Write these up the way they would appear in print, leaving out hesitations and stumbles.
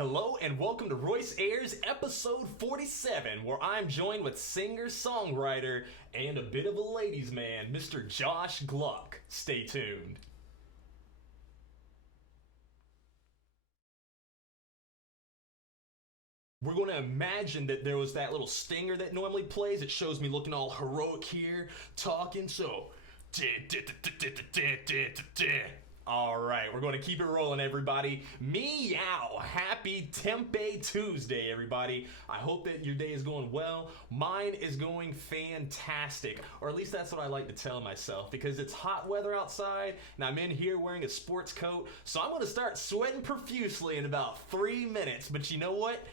Hello and welcome to Royce Airs episode 47, where I'm joined with singer-songwriter and a bit of a ladies' man, Mr. Josh Gluck. Stay tuned. We're going to imagine that there was that little stinger that normally plays. It shows me looking all heroic here, talking, so... Alright, we're going to keep it rolling, everybody. Meow! Happy Tempe Tuesday, everybody. I hope that your day is going well. Mine is going fantastic, or at least that's what I like to tell myself, because it's hot weather outside, and I'm in here wearing a sports coat, so I'm going to start sweating profusely in about 3 minutes. But you know what?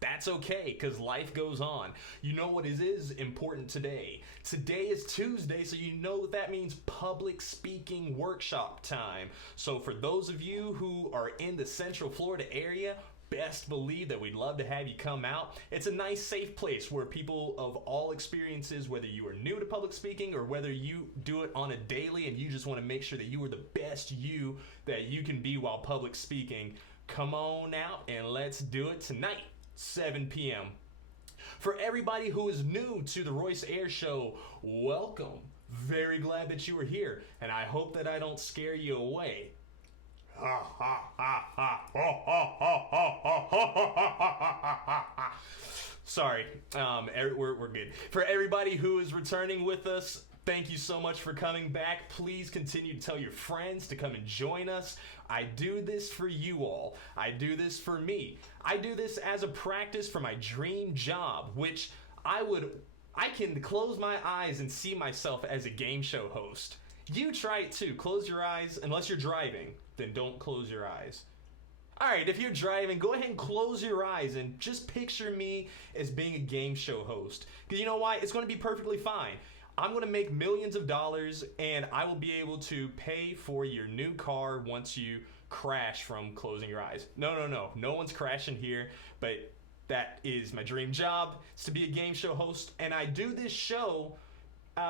That's okay, because life goes on. You know what is important today? Today is Tuesday, so you know what that means: public speaking workshop time. So for those of you who are in the Central Florida area, best believe that we'd love to have you come out. It's a nice, safe place where people of all experiences, whether you are new to public speaking or whether you do it on a daily and you just want to make sure that you are the best you that you can be while public speaking, come on out and let's do it tonight. 7 p.m. For everybody who is new to the Royce Air Show, welcome. Very glad that you are here, and I hope that I don't scare you away. Sorry, we're good. For everybody who is returning with us, thank you so much for coming back. Please continue to tell your friends to come and join us. I do this for you all. I do this for me. I do this as a practice for my dream job, which I can close my eyes and see myself as a game show host. You try it too. Close your eyes. Unless you're driving, then don't close your eyes. Alright, if you're driving, go ahead and close your eyes and just picture me as being a game show host. Because you know why? It's going to be perfectly fine. I'm going to make millions of dollars, and I will be able to pay for your new car once you crash from closing your eyes. No one's crashing here, but that is my dream job, is to be a game show host. And I do this show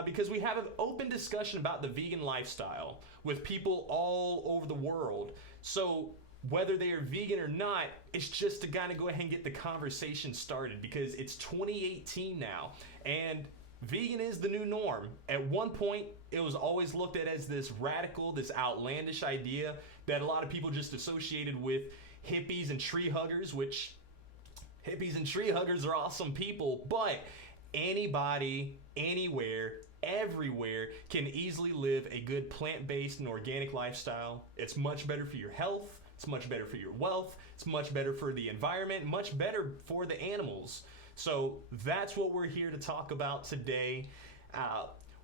because we have an open discussion about the vegan lifestyle with people all over the world. So whether they are vegan or not, it's just to kind of go ahead and get the conversation started, because it's 2018 now, and vegan is the new norm. At one point, it was always looked at as this radical, this outlandish idea that a lot of people just associated with hippies and tree huggers, which hippies and tree huggers are awesome people, but anybody, anywhere, everywhere can easily live a good plant-based and organic lifestyle. It's much better for your health. It's much better for your wealth. It's much better for the environment, much better for the animals. So that's what we're here to talk about today.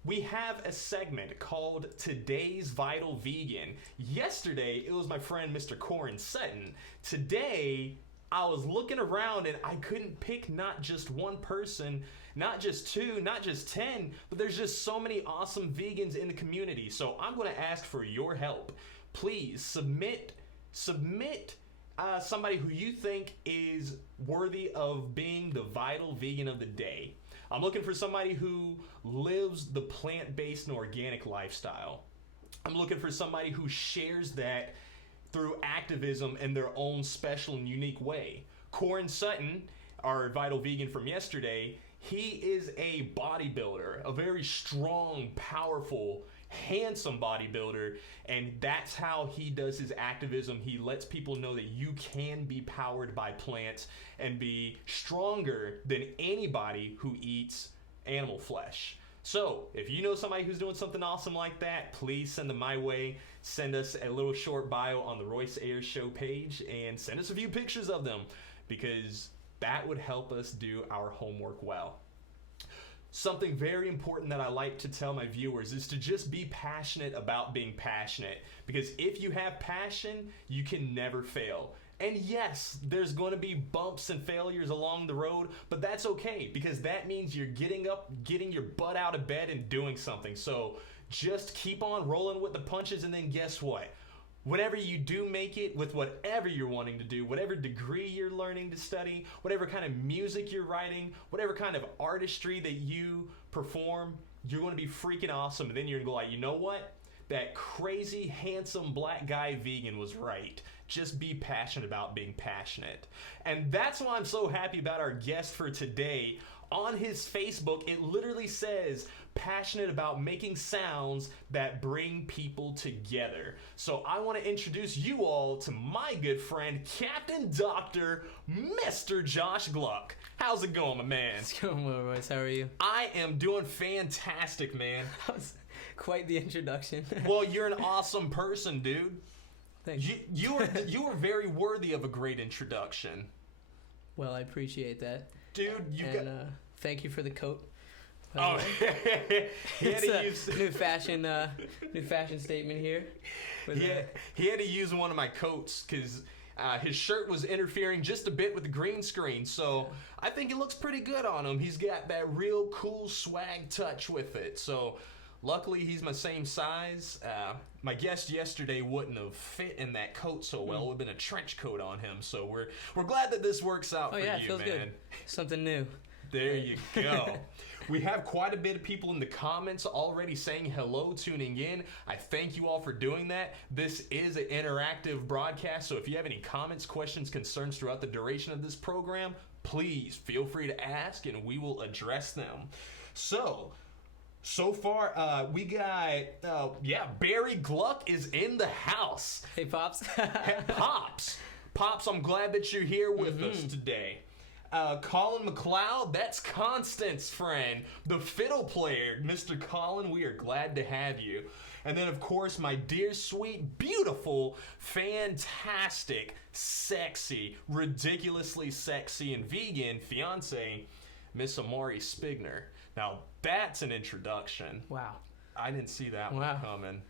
We have a segment called Today's Vital Vegan. Yesterday, it was my friend Mr. Corin Sutton. Today, I was looking around and I couldn't pick not just one person, not just two, not just 10, but there's just so many awesome vegans in the community. So I'm going to ask for your help. Please submit somebody who you think is worthy of being the vital vegan of the day. I'm looking for somebody who lives the plant-based and organic lifestyle. I'm looking for somebody who shares that through activism in their own special and unique way. Corin Sutton, our vital vegan from yesterday, he is a bodybuilder, a very strong, powerful, handsome bodybuilder, and that's how he does his activism. He lets people know that you can be powered by plants and be stronger than anybody who eats animal flesh. So if you know somebody who's doing something awesome like that, please send them my way. Send us a little short bio on the Royce Air Show page and send us a few pictures of them, because that would help us do our homework well. Something very important that I like to tell my viewers is to just be passionate about being passionate, because if you have passion, you can never fail. And yes, there's going to be bumps and failures along the road, but that's okay, because that means you're getting up, getting your butt out of bed and doing something. So just keep on rolling with the punches, and then guess what? Whenever you do make it with whatever you're wanting to do, whatever degree you're learning to study, whatever kind of music you're writing, whatever kind of artistry that you perform, you're going to be freaking awesome. And then you're going to go like, you know what? that crazy, handsome black guy vegan was right. Just be passionate about being passionate. And that's why I'm so happy about our guest for today. On his Facebook, it literally says, passionate about making sounds that bring people together. So I want to introduce you all to my good friend, Captain Dr. Mr. Josh Gluck. How's it going, my man? It's going well, Royce. How are you? I am doing fantastic, man. That was quite the introduction. Well, you're an awesome person, dude. Thank you. You are very worthy of a great introduction. Well, I appreciate that. Dude, thank you for the coat. Oh, It's a new fashion statement here. He had to use one of my coats because his shirt was interfering just a bit with the green screen. So I think it looks pretty good on him. He's got that real cool swag touch with it. So luckily he's my same size. My guest yesterday wouldn't have fit in that coat so well. It would have been a trench coat on him. So we're glad that this works out for you, it feels man. good. Something new. There you go. We have quite a bit of people in the comments already saying hello, tuning in. I thank you all for doing that. This is an interactive broadcast, so if you have any comments, questions, concerns throughout the duration of this program, please feel free to ask and we will address them. So far, we got, Barry Gluck is in the house. Hey, Pops. Pops, I'm glad that you're here with us today. Colin McLeod, that's Constance' friend, the fiddle player. Mr. Colin, we are glad to have you. And then, of course, my dear, sweet, beautiful, fantastic, sexy, ridiculously sexy and vegan fiance, Miss Amari Spigner. Now, that's an introduction. Wow. I didn't see that one coming.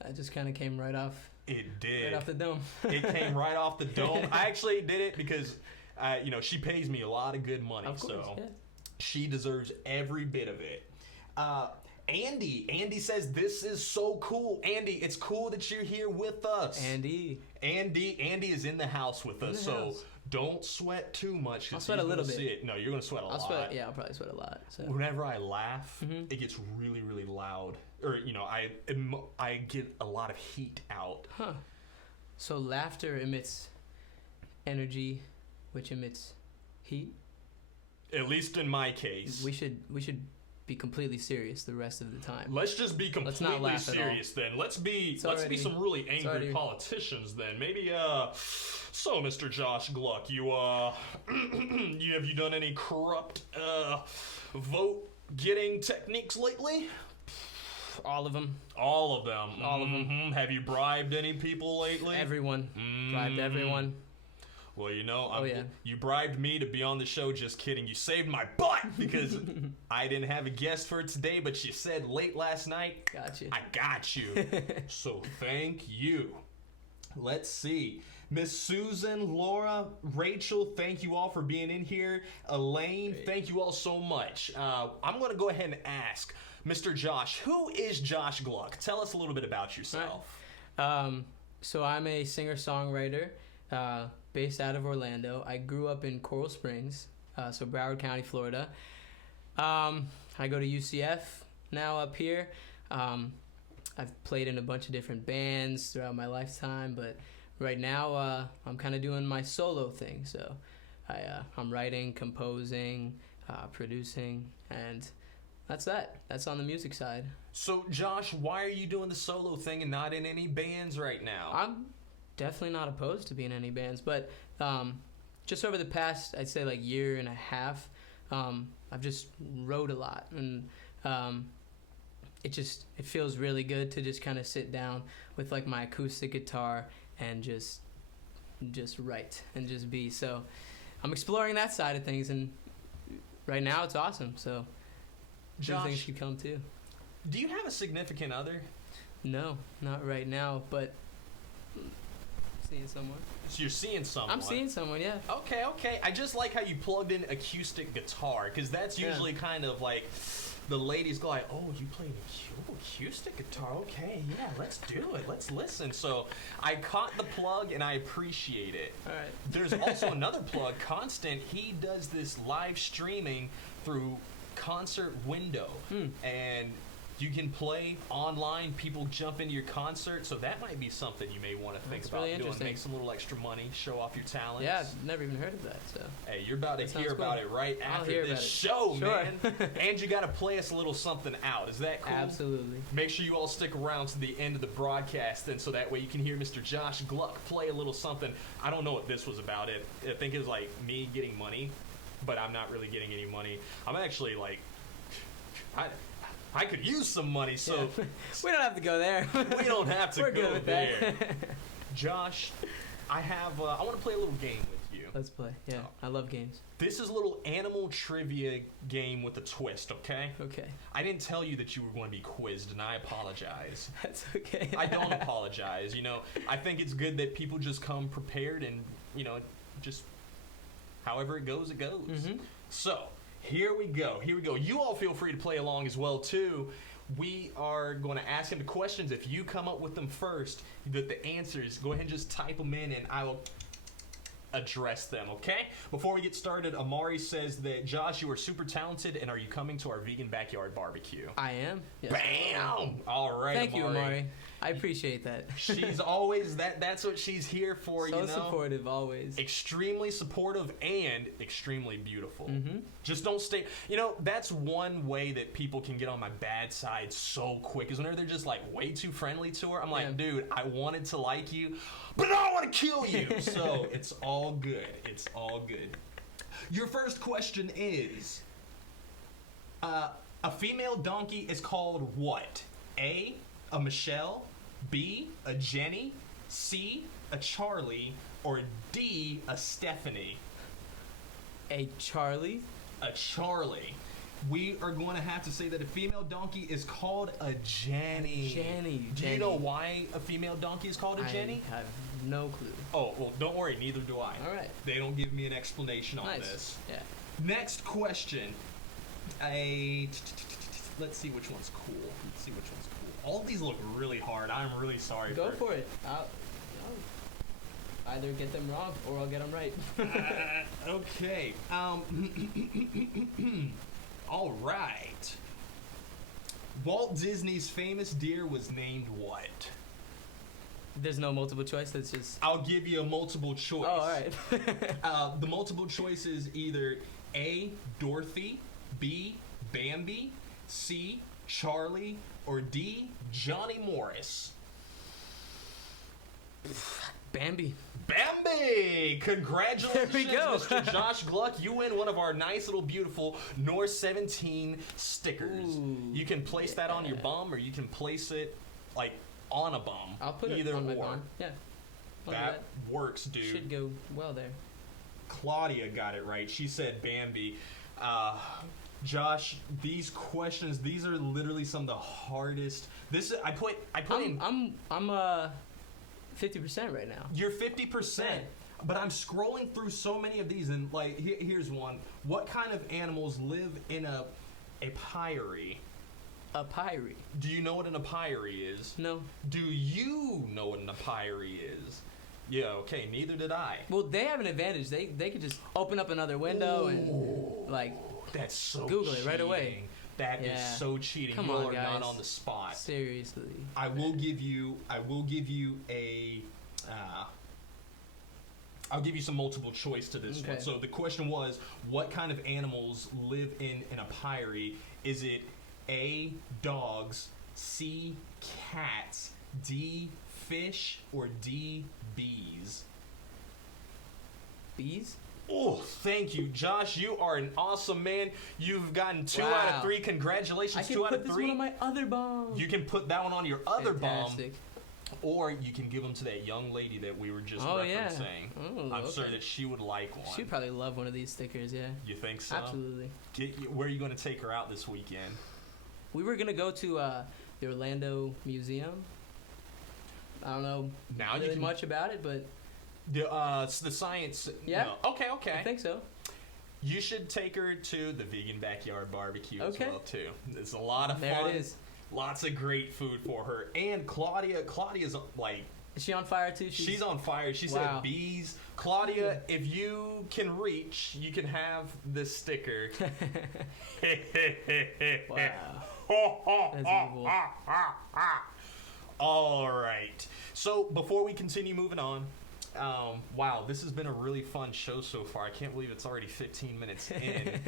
That just kind of came right off. It did. Right off the dome. It came right off the dome. I actually did it because... she pays me a lot of good money, of course, so she deserves every bit of it. Andy says, this is so cool. Andy, it's cool that you're here with us. Andy is in the house with us, so don't sweat too much. I'll sweat a little bit. No, you're going to sweat a lot. I'll probably sweat a lot. So. Whenever I laugh, it gets really, really loud. Or, I get a lot of heat out. Huh. So laughter emits energy, which emits heat. At least in my case. We should be completely serious the rest of the time. Let's just be completely serious then. Let's be some really angry politicians then. Maybe so Mr. Josh Gluck, you have you done any corrupt vote getting techniques lately? All of them. All of them. Have you bribed any people lately? Everyone. Bribed everyone. Well, you bribed me to be on the show. Just kidding. You saved my butt because I didn't have a guest for today, but you said late last night. Got you. I got you. So thank you. Let's see. Miss Susan, Laura, Rachel, thank you all for being in here. Elaine, thank you all so much. I'm going to go ahead and ask Mr. Josh, who is Josh Gluck? Tell us a little bit about yourself. So I'm a singer-songwriter. Based out of Orlando. I grew up in Coral Springs, so Broward County, Florida. I go to UCF now up here. I've played in a bunch of different bands throughout my lifetime, but right now I'm kind of doing my solo thing. So I'm writing, composing, producing, and that's that. That's on the music side. So Josh, why are you doing the solo thing and not in any bands right now? I'm definitely not opposed to being in any bands, but just over the past, I'd say like year and a half, I've just wrote a lot, and it feels really good to just kind of sit down with like my acoustic guitar and just write and just be. So I'm exploring that side of things, and right now it's awesome. So Josh, things could come too. Do you have a significant other? No, not right now, but seeing someone. So you're seeing someone? I'm seeing someone, yeah. Okay. I just like how you plugged in acoustic guitar, because that's usually kind of like the ladies go like, oh, you play acoustic guitar? Okay, yeah, let's do it. Let's listen. So I caught the plug, and I appreciate it. All right. There's also another plug, Constant. He does this live streaming through Concert Window, and You can play online. People jump into your concert, so that might be something you may want to think That's about really doing. interesting. Make some little extra money, show off your talents. Yeah, I've never even heard of that. So Hey, you're about to That sounds hear about cool. it right I'll after hear this about it. show, Sure. man. And you got to play us a little something out. Is that cool? absolutely. Make sure you all stick around to the end of the broadcast, and so that way you can hear Mr. Josh Gluck play a little something. I don't know what this was about. I think it was like me getting money, but I'm not really getting any money. I'm actually like, I could use some money, so Yeah. We don't have to go there. we don't have to We're go good with there. that. Josh, I want to play a little game with you. Let's play. Yeah, I love games. This is a little animal trivia game with a twist, okay? Okay, I didn't tell you that you were going to be quizzed, and I apologize. that's okay. I don't apologize. I think it's good that people just come prepared and, just however it goes, it goes. Mhm. So, here we go. You all feel free to play along as well, too. We are going to ask him the questions. If you come up with them first, the answers, go ahead and just type them in, and I will address them, okay? Before we get started, Amari says that, Josh, you are super talented, and are you coming to our vegan backyard barbecue? I am. Yes. Bam! All right, Thank you, Amari. I appreciate that. She's always that's what she's here for, so supportive, always. Extremely supportive and extremely beautiful. Mhm. Just don't stay. That's one way that people can get on my bad side so quick is whenever they're just like way too friendly to her. I'm like, Yeah. dude, I wanted to like you, but I want to kill you. So it's all good. It's all good. Your first question is, a female donkey is called what? A Michelle, B, a Jenny, C, a Charlie, or D, a Stephanie? A Charlie. A Charlie. We are going to have to say that a female donkey is called a Jenny. Jenny. Do you know why a female donkey is called a Jenny? I have no clue. Oh, well, don't worry, neither do I. All right. They don't give me an explanation on Nice. this. Yeah. Next question. Let's see which one's cool. All of these look really hard. I'm really sorry Go for it. I'll either get them wrong or I'll get them right. Okay. All right. Walt Disney's famous deer was named what? There's no multiple choice. That's just. I'll give you a multiple choice. Oh, all right. The multiple choice is either A, Dorothy, B, Bambi, C, Charlie, or D, Johnny Morris. Bambi. Bambi! Congratulations, There we go. Mr. Josh Gluck. You win one of our nice little beautiful NOOR 17 stickers. Ooh, You can place that on your yeah. bum, or you can place it like on a bum. I'll put Either it on my or. barn. Yeah. I'll do That works, dude. should go well there. Claudia got it right. She said Bambi. Josh, these questions, these are literally some of the hardest. I put in. I'm 50% right now. You're 50%, but I'm scrolling through so many of these, and like, here's one. What kind of animals live in a apiary? A pyre. Do you know what an apiary is? No. Do you know what an apiary is? Yeah, okay, neither did I. Well, they have an advantage. They could just open up another window and like That's so Google it cheating. right away. That is Yeah. so cheating. Come you on, all are not guys. on the spot. seriously. I will give you a I'll give you some multiple choice to this one. Okay. So the question was, what kind of animals live in an apiary? Is it A, dogs, C, cats, D, fish, or D, bees? Bees? Oh, thank you, Josh. You are an awesome man. You've gotten 2 out Wow. of 3. Congratulations, I can 2 out put of this 3. one on my other bomb. You can put that one on your other bomb, Fantastic. or you can give them to that young lady that we were just Oh, yeah. referencing. Oh, I'm sure okay. that she would like one. She'd probably love one of these stickers, yeah. You think so? Absolutely. Where are you going to take her out this weekend? We were going to go to the Orlando Museum. I don't know Now you really can- much about it, but The science. Yeah. No. Okay. I think so. You should take her to the vegan backyard barbecue Okay. as well too. It's a lot of There fun. it is. Lots of great food for her. And Claudia's like, Is she on fire too? she's on fire. She Wow. said bees. Claudia, if you can reach, you can have this sticker. Wow. That's evil. All right. So before we continue moving on, wow, this has been a really fun show so far. I can't believe it's already 15 minutes in.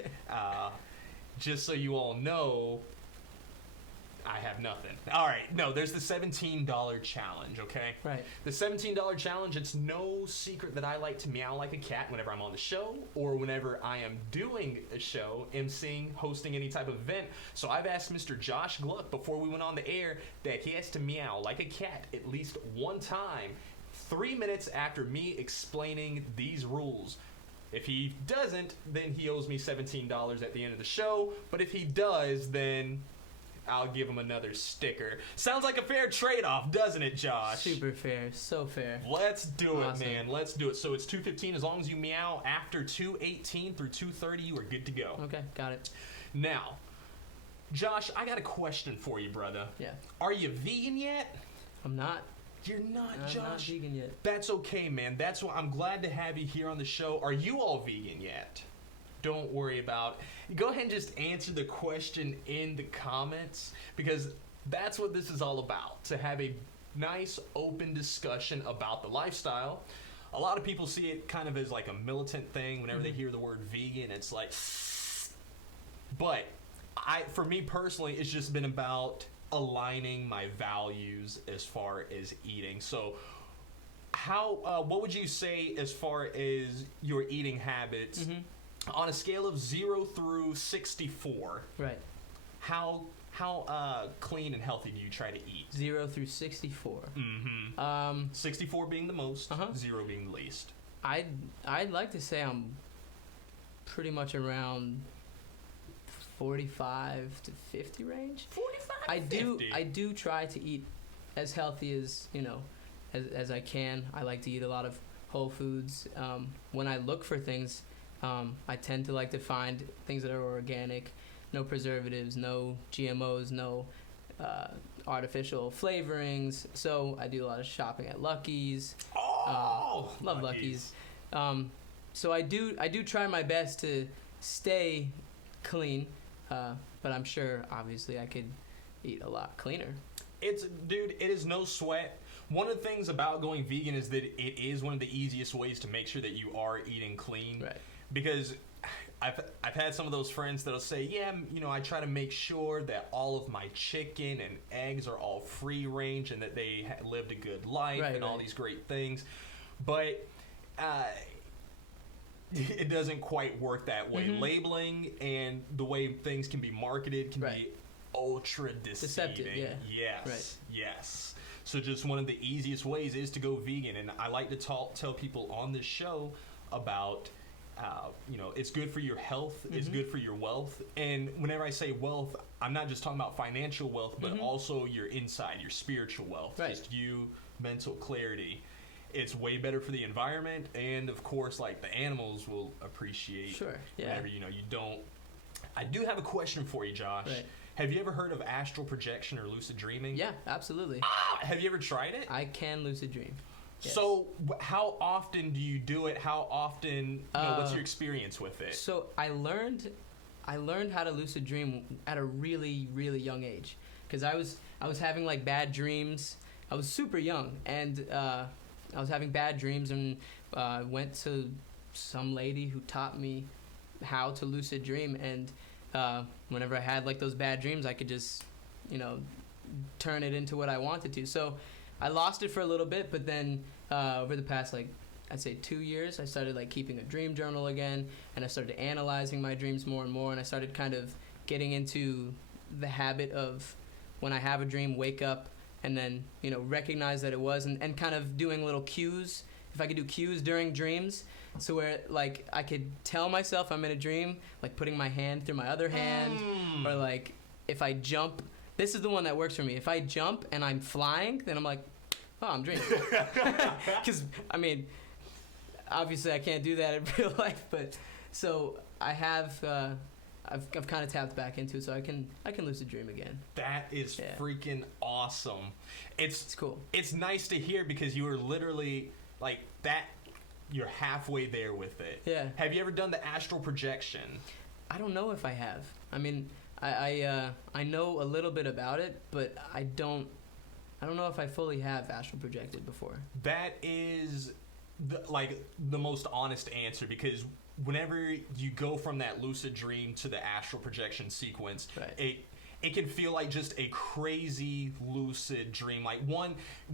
Just so you all know, I have nothing. All right, no, there's the $17 challenge, okay? Right. The $17 challenge, it's no secret that I like to meow like a cat whenever I'm on the show or whenever I am doing a show, emceeing, hosting any type of event. So I've asked Mr. Josh Gluck before we went on the air that he has to meow like a cat at least one time 3 minutes after me explaining these rules. If he doesn't, then he owes me $17 at the end of the show. But if he does, then I'll give him another sticker. Sounds like a fair trade-off, doesn't it, Josh? Super fair. So fair. Let's do Awesome. it, man. Let's do it. So it's 2:15. As long as you meow after 2:18 through 2:30, you are good to go. Okay, got it. Now, Josh, I got a question for you, brother. Yeah. Are you vegan yet? I'm not. You're not, I'm Josh. not vegan yet. That's okay, man. That's why I'm glad to have you here on the show. Are you all vegan yet? Don't worry about it. Go ahead and just answer the question in the comments because that's what this is all about, to have a nice open discussion about the lifestyle. A lot of people see it kind of as like a militant thing whenever they hear the word vegan. It's like, but for me personally, it's just been about aligning my values as far as eating. So what would you say as far as your eating habits on a scale of 0 through 64? Right. How clean and healthy do you try to eat? 0 through 64. 64 being the most, 0 being the least. I'd like to say I'm pretty much around 45 to 50 range. 45 to 50? I do try to eat as healthy as, as I can. I like to eat a lot of whole foods. When I look for things, I tend to like to find things that are organic, no preservatives, no GMOs, no artificial flavorings. So I do a lot of shopping at Lucky's. Oh, love Lucky's. So I do try my best to stay clean, but I'm sure obviously I could eat a lot cleaner. Dude, it is no sweat. One of the things about going vegan is that it is one of the easiest ways to make sure that you are eating clean. Right. Because I've had some of those friends that'll say, yeah, I try to make sure that all of my chicken and eggs are all free range and that they lived a good life and all these great things. But it doesn't quite work that way. Labeling and the way things can be marketed can be ultra deceiving. Deceptive, yeah. Yes, right. Yes. So just one of the easiest ways is to go vegan. And I like to tell people on this show about, it's good for your health, it's good for your wealth. And whenever I say wealth, I'm not just talking about financial wealth, but also your inside, your spiritual wealth. Right. Just you, mental clarity. It's way better for the environment, and of course, like, the animals will appreciate. Sure. Yeah. Whenever you don't. I do have a question for you, Josh. Right. Have you ever heard of astral projection or lucid dreaming? Yeah, absolutely. Have you ever tried it? I can lucid dream. Yes. So, how often do you do it? How often? What's your experience with it? So I learned how to lucid dream at a really, really young age, because I was having like bad dreams. I was super young, and I was having bad dreams, and went to some lady who taught me how to lucid dream. And whenever I had like those bad dreams, I could just, turn it into what I wanted to. So I lost it for a little bit, but then over the past, like, I'd say 2 years, I started like keeping a dream journal again, and I started analyzing my dreams more and more, and I started kind of getting into the habit of, when I have a dream, wake up and then, recognize that it was, and kind of doing little cues. If I could do cues during dreams, so where, like, I could tell myself I'm in a dream, like putting my hand through my other hand, or like if I jump. This is the one that works for me. If I jump and I'm flying, then I'm like, oh, I'm dreaming. Because, obviously I can't do that in real life, but so I have, I've kind of tapped back into it, so I can lucid dream again. That is freaking awesome. It's cool. It's nice to hear, because you are literally like that. You're halfway there with it. Yeah. Have you ever done the astral projection? I don't know if I have. I know a little bit about it, but I don't know if I fully have astral projected before. That is the most honest answer, because whenever you go from that lucid dream to the astral projection sequence, right. It can feel like just a crazy lucid dream. Like,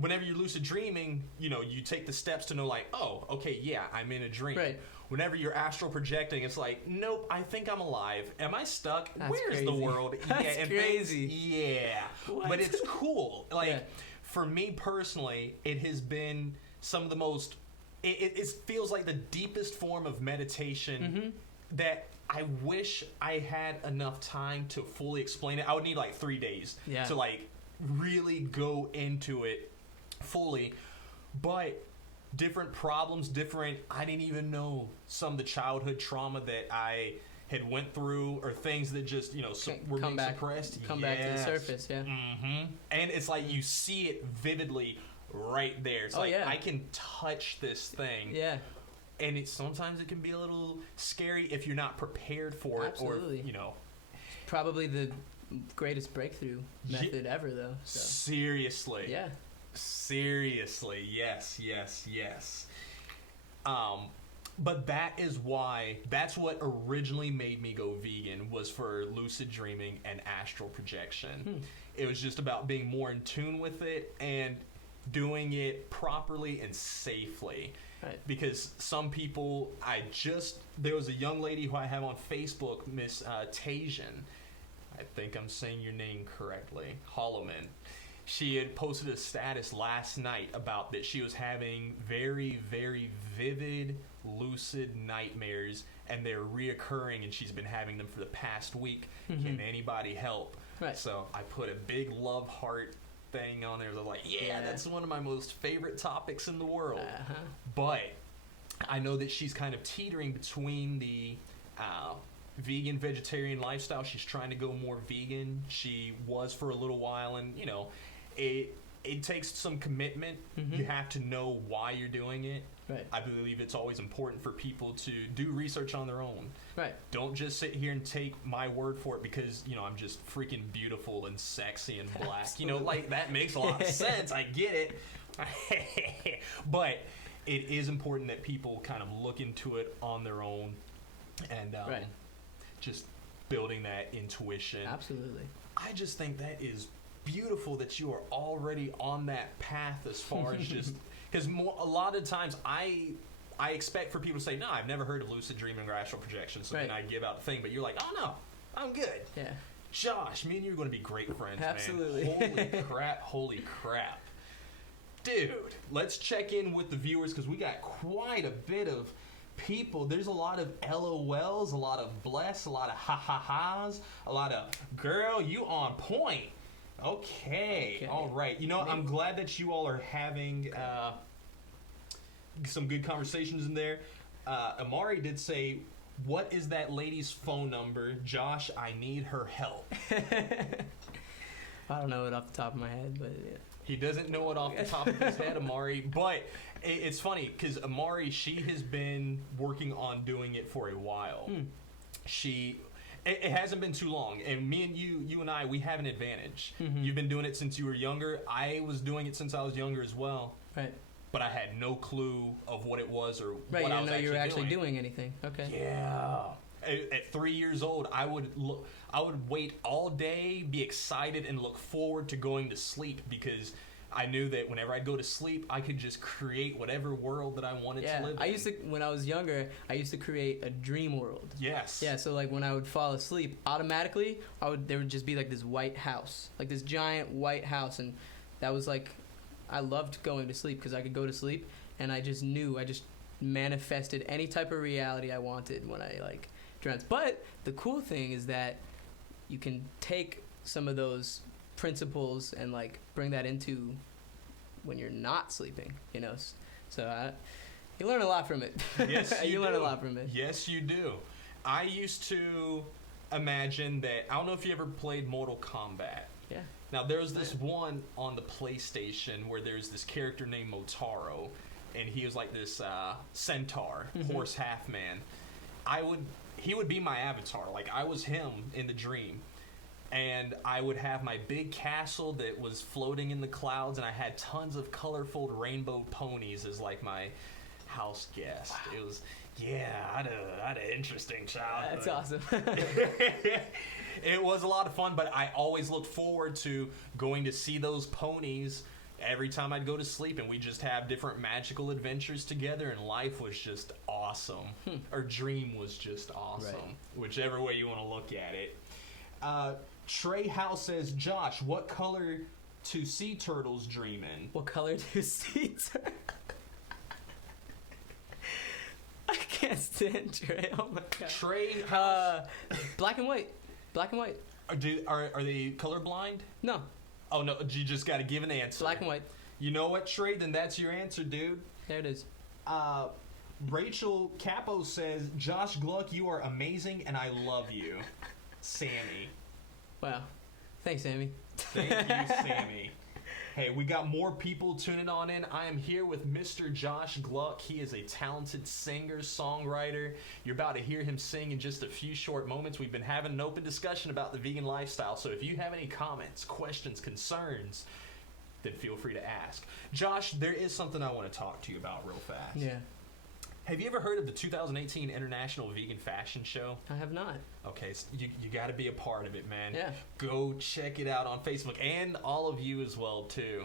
whenever you're lucid dreaming, you know, you take the steps to know, like, oh, okay, yeah, I'm in a dream. Right. Whenever you're astral projecting, it's like, nope, I think I'm alive. Am I stuck? That's Where's crazy. the world? That's crazy. Yeah. But it's cool. Like, for me personally, it has been some of the most... It feels like the deepest form of meditation that I wish I had enough time to fully explain it. I would need like 3 days to like really go into it fully. But different problems, I didn't even know some of the childhood trauma that I had went through, or things that just, you know, were being suppressed. Come back to the surface, yeah. And it's like you see it vividly right there. It's I can touch this thing. Yeah. And sometimes it can be a little scary if you're not prepared for Absolutely. it, or, you know. Probably the greatest breakthrough method ever, though. So. Seriously. Yeah. Seriously. Yes. But that's what originally made me go vegan, was for lucid dreaming and astral projection. It was just about being more in tune with it and doing it properly and safely. Right. Because some people, there was a young lady who I have on Facebook, Miss Tajan. I think I'm saying your name correctly. Holloman. She had posted a status last night about that she was having very, very vivid, lucid nightmares, and they're reoccurring, and she's been having them for the past week. Can anybody help? Right. So I put a big love heart thing on there. They're like, that's one of my most favorite topics in the world. But I know that she's kind of teetering between the vegan vegetarian lifestyle. She's trying to go more vegan. She was for a little while, and you know, it takes some commitment. You have to know why you're doing it. Right. I believe it's always important for people to do research on their own. Right. Don't just sit here and take my word for it because, you know, I'm just freaking beautiful and sexy and black. Absolutely. You know, like, that makes a lot of sense. I get it. But it is important that people kind of look into it on their own, and just building that intuition. Absolutely. I just think that is beautiful that you are already on that path, as far as just... Because a lot of times I expect for people to say, no, I've never heard of lucid dreaming or astral projection, so then I give out the thing. But you're like, oh, no, I'm good. Yeah. Josh, me and you are going to be great friends, Absolutely. man. Holy crap. Dude, let's check in with the viewers, because we got quite a bit of people. There's a lot of LOLs, a lot of bless, a lot of ha-ha-has, a lot of, girl, you on point. Okay. All right. You know, I'm glad that you all are having some good conversations in there. Amari did say, what is that lady's phone number? Josh, I need her help. I don't know it off the top of my head, but yeah. He doesn't know it off the top of his head, Amari. But it's funny, because Amari, she has been working on doing it for a while. It hasn't been too long, and me and you and I, we have an advantage. You've been doing it since you were younger. I was doing it since I was younger as well. Right. But I had no clue of what it was or what I was actually doing. Right, you didn't know you were actually doing. doing anything. Okay. Yeah. At 3 years old, I would wait all day, be excited, and look forward to going to sleep, because I knew that whenever I'd go to sleep, I could just create whatever world that I wanted to live in. When I was younger, I used to create a dream world. Yes. Yeah, so like when I would fall asleep, automatically, there would just be like this white house, like this giant white house, and that was like, I loved going to sleep because I could go to sleep, and I just manifested any type of reality I wanted when I like dreamt. But the cool thing is that you can take some of those principles and like bring that into when you're not sleeping, you know. So you learn a lot from it. Yes, you learn a lot from it. Yes, you do. I used to imagine that, I don't know if you ever played Mortal Kombat. Yeah. Now there's this one on the PlayStation where there's this character named Motaro, and he was like this centaur, horse half man. He would be my avatar. Like, I was him in the dream. and I would have my big castle that was floating in the clouds, and I had tons of colorful rainbow ponies as like my house guest. Wow. It was, yeah, I had an interesting childhood. That's awesome. It was a lot of fun, but I always looked forward to going to see those ponies every time I'd go to sleep, and we just have different magical adventures together, and life was just awesome. Or dream was just awesome, right. Whichever way you want to look at it. Trey House says, Josh, what color do sea turtles dream in? What color do sea turtles? I can't stand Trey. Oh my god. Trey black and white. Black and white. Are they colorblind? No. Oh no, you just got to give an answer. Black and white. You know what, Trey? Then that's your answer, dude. There it is. Rachel Capo says, Josh Gluck, you are amazing and I love you. Sammy. Wow. Thanks, Sammy. Thank you, Sammy. Hey, we got more people tuning on in. I am here with Mr. Josh Gluck. He is a talented singer, songwriter. You're about to hear him sing in just a few short moments. We've been having an open discussion about the vegan lifestyle, so if you have any comments, questions, concerns, then feel free to ask. Josh, there is something I want to talk to you about real fast. Yeah. Have you ever heard of the 2018 International Vegan Fashion Show? I have not. Okay, so you got to be a part of it, man. Yeah. Go check it out on Facebook, and all of you as well, too.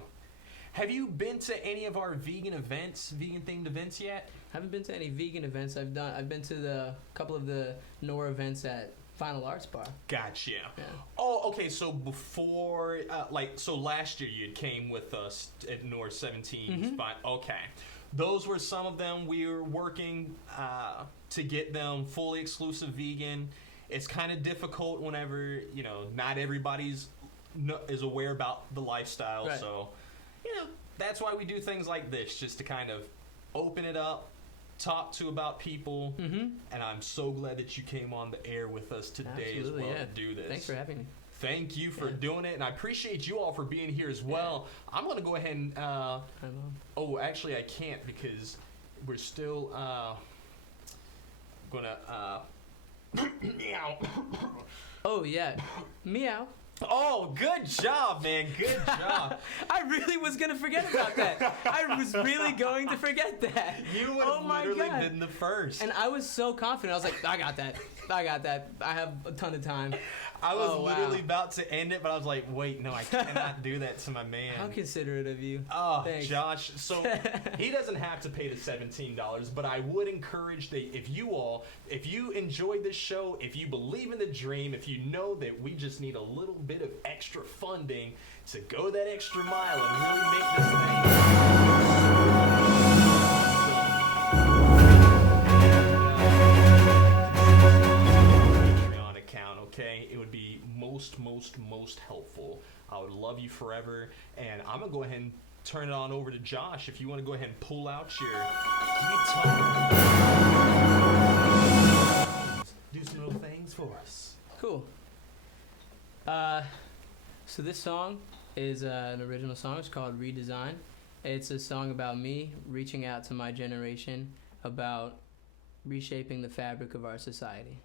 Have you been to any of our vegan events, vegan-themed events yet? Haven't been to any vegan events. I've been to the couple of the NOOR events at Final Arts Bar. Gotcha. Yeah. Oh, okay, so before, so last year you came with us at NOOR 17. Mm-hmm. Okay. Those were some of them. We were working to get them fully exclusive vegan. It's kind of difficult whenever, not everybody's is aware about the lifestyle. Right. So, that's why we do things like this, just to kind of open it up, talk to about people. Mm-hmm. And I'm so glad that you came on the air with us today. Absolutely, as well, to do this. Thanks for having me. Thank you for doing it, and I appreciate you all for being here as well. I'm going to go ahead and... oh, actually, I can't because we're still going to... meow. Oh, yeah. Meow. Oh, good job, man. Good job. I really was going to forget about that. I was really going to forget that. You would have literally been the first. And I was so confident. I was like, I got that. I have a ton of time. I was literally about to end it, but I was like, wait, no, I cannot do that to my man. How considerate of you. Oh, thanks. Josh. So he doesn't have to pay the $17, but I would encourage that if you enjoyed this show, if you believe in the dream, if you know that we just need a little bit of extra funding to go that extra mile and really make this thing. Okay, it would be most helpful. I would love you forever, and I'm gonna go ahead and turn it on over to Josh. If you want to go ahead and pull out your guitar, do some little things for us. Cool. So this song is an original song. It's called Redesign. It's a song about me reaching out to my generation about reshaping the fabric of our society.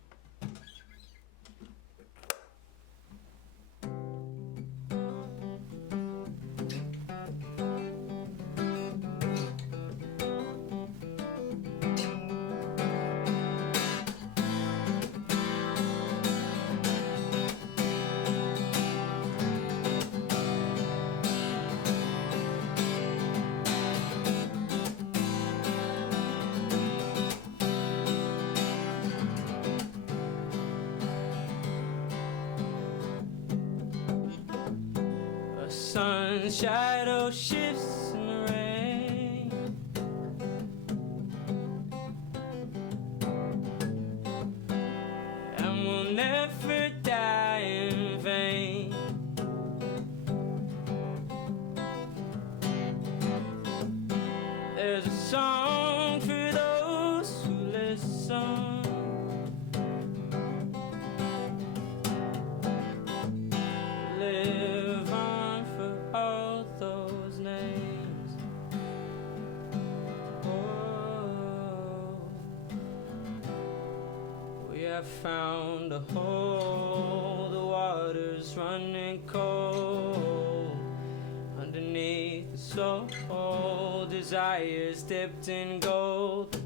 Sun shadow shifts in the rain, and we'll never die in vain. There's a song for those who listen. Live on for all those names. Oh, we have found a hole the waters was running cold underneath the soul. Desires dipped in gold.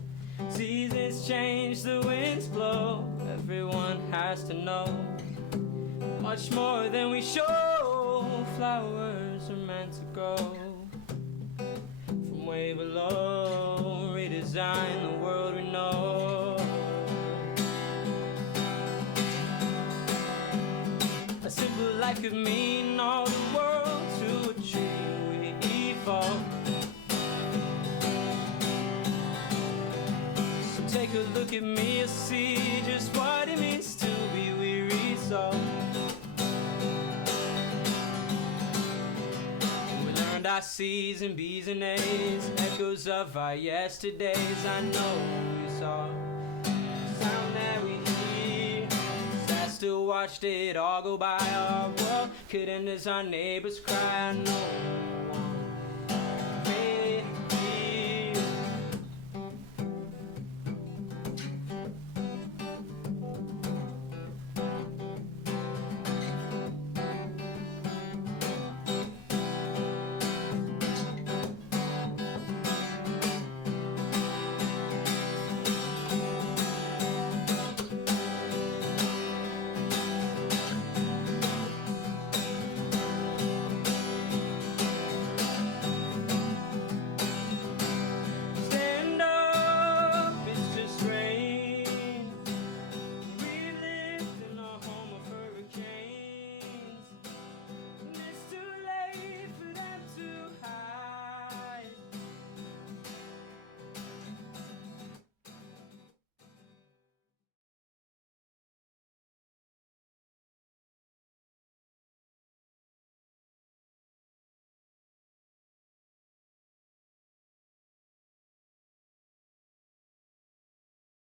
Seasons change, the winds blow. Everyone has to know much more than we show. Flowers are meant to grow from way below. Redesign the world we know. A simple life could mean all the world to a tree we evolve. So take a look at me and see just what it means to be weary soul. We learned our C's and B's and A's, echoes of our yesterdays. I know we saw sound that we hear. I still watched it all go by. Our world could end as our neighbors cry. I know